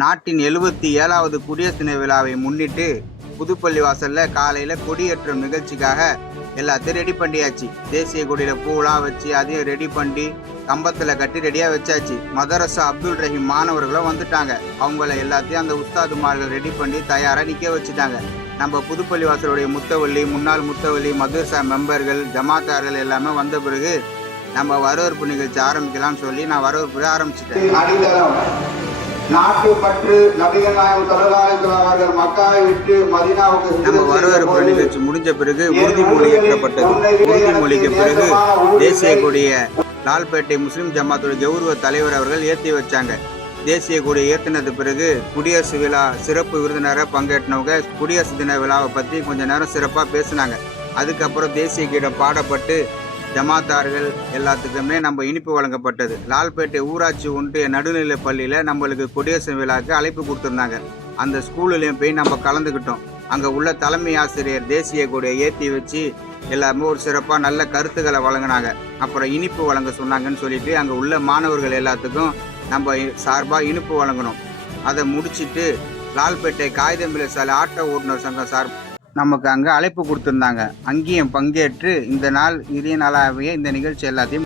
நாட்டின் 77வது குடியரசு தின விழாவை முன்னிட்டு புதுப்பள்ளிவாசல்ல காலையில கொடியேற்றும் நிகழ்ச்சிக்காக எல்லாத்தையும் ரெடி பண்ணியாச்சு. தேசிய கொடியில பூவெல்லாம் வச்சு அதையும் ரெடி பண்ணி கம்பத்துல கட்டி ரெடியா வச்சாச்சு. மதரசா அப்துல் ரஹீம் மாணவர்களும் வந்துட்டாங்க. அவங்கள எல்லாத்தையும் அந்த உஸ்தாதுமார்கள் ரெடி பண்ணி தயாரா நிக்க வச்சுட்டாங்க. நம்ம புதுப்பள்ளிவாசலுடைய முத்தவள்ளி, முன்னாள் முத்தவள்ளி, மதரசா மெம்பர்கள், ஜமாத்தார்கள் எல்லாமே வந்த பிறகு நம்ம வரவேற்பு நிகழ்ச்சி ஆரம்பிக்கலாம்னு சொல்லி நான் வரவேற்பு ஆரம்பிச்சிட்டேன். நாட்டுப்பற்று நபிகள் நாயகம் ஸல்லல்லாஹு அலைஹி வஸல்லம் அவர்கள் மக்காவை விட்டு மதீனாவுக்கு நம்ம வரவேற்பு நிகழ்ச்சி முடிஞ்ச பிறகு உறுதிமொழி ஏற்றப்பட்டது. உறுதிமொழிக்கு பிறகு தேசிய கொடிய லால்பேட்டை முஸ்லிம் ஜமாத்துடைய கௌரவ தலைவர் அவர்கள் ஏற்றி வச்சாங்க. தேசிய கொடியை ஏற்றினது பிறகு குடியரசு விழா சிறப்பு விருந்தினராக பங்கேற்றவங்க குடியரசு தின விழாவை பற்றி கொஞ்ச நேரம் சிறப்பாக பேசினாங்க. அதுக்கப்புறம் தேசிய கீதம் பாடப்பட்டு ஜமாத்தார்கள் எல்லாத்துக்குமே நம்ம இனிப்பு வழங்கப்பட்டது. லால்பேட்டை ஊராட்சி ஒன்றிய நடுநிலை பள்ளியில் நம்மளுக்கு குடியரசு விழாவுக்கு அழைப்பு கொடுத்துருந்தாங்க. அந்த ஸ்கூல்லையும் போய் நம்ம கலந்துக்கிட்டோம். அங்கே உள்ள தலைமை ஆசிரியர் தேசிய கொடியை ஏற்றி வச்சு எல்லாமே ஒரு சிறப்பாக நல்ல கருத்துக்களை வழங்கினாங்க. அப்புறம் இனிப்பு வழங்க சொன்னாங்கன்னு சொல்லிட்டு அங்கே உள்ள மாணவர்கள் எல்லாத்துக்கும் நம்ம சார்பாக இனிப்பு வழங்கணும். அதை முடிச்சுட்டு லால்பேட்டை காகிதமில்லை சாலை ஆட்டோ ஓட்டுநர் சங்கம் நமக்கு அங்கே அழைப்பு கொடுத்துருந்தாங்க. அங்கேயும் பங்கேற்று இந்த நாள் இதே நாளாகவே இந்த நிகழ்ச்சி எல்லாத்தையும்